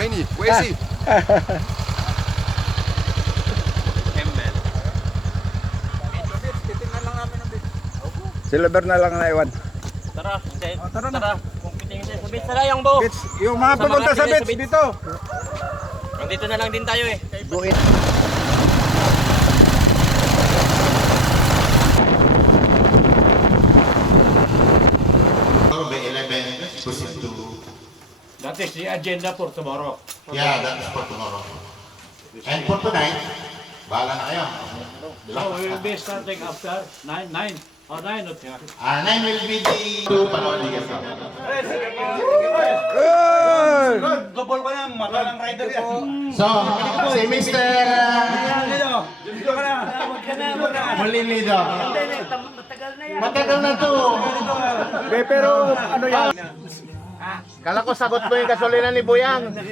Rainy, where is he? Silver na lang na iwan. Tara, tara na. tara. Kung pitingin tayo sa beach, tara yung bo. Beach, yung mga Sa pumunta mga sa pili beach sa beach. dito. Nandito na lang din tayo eh. Guin. Tomorrow by 11, proceed to... That is the agenda for tomorrow. Yeah, that is for tomorrow. And for tonight, bahala na kayo. So we will be starting after 9 or 9 or 10. 9 will be the... Panawaligan ka. Gobol ka na, mata ng rider yan. So, si Mr. Dito ka na. Molinido. Matagal na to. Pero ano yan? Kala ko sagot mo yung gasolina ni Buyang.